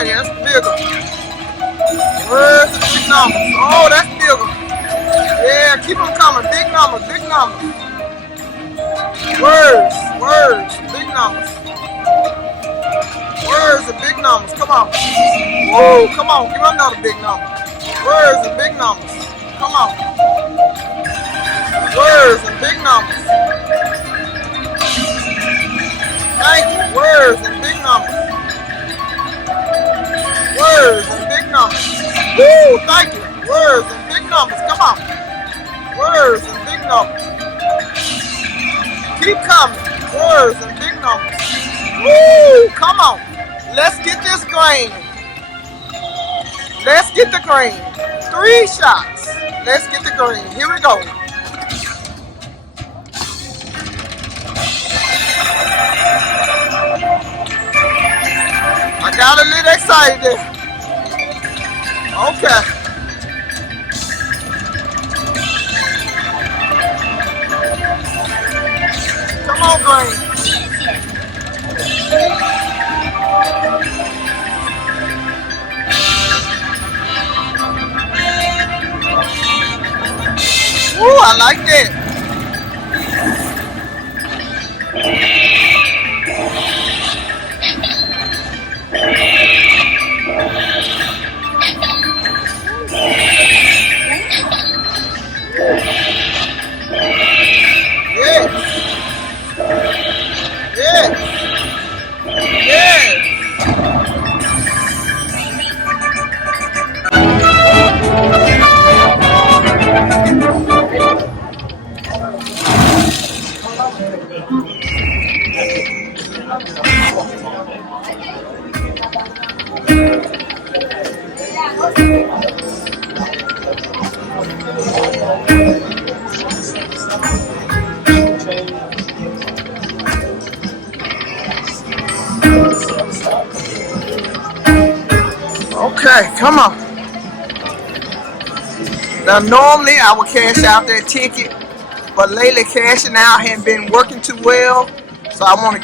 Alrighty, that's bigger. Where's the big numbers? Oh, that's bigger. Yeah, keep them coming. Big numbers, big numbers. Words, big numbers. Words and big numbers. Come on. Woo, come on. Give me another big number. Words and big numbers. Come on. Words and big numbers. Thank you. Words and big numbers. Words and big numbers. Woo, thank you. Words and big numbers. Come on. Words and big numbers. Keep coming. Words and big numbers. Woo, come on. Let's get this green. Let's get the green. 3 shots. Let's get the green. Here we go. I got a little excited there. Okay. Come on, green. Ooh, I like that. Okay, come on. Now normally I would cash out that ticket, but lately cashing out hadn't been working too well, so I want to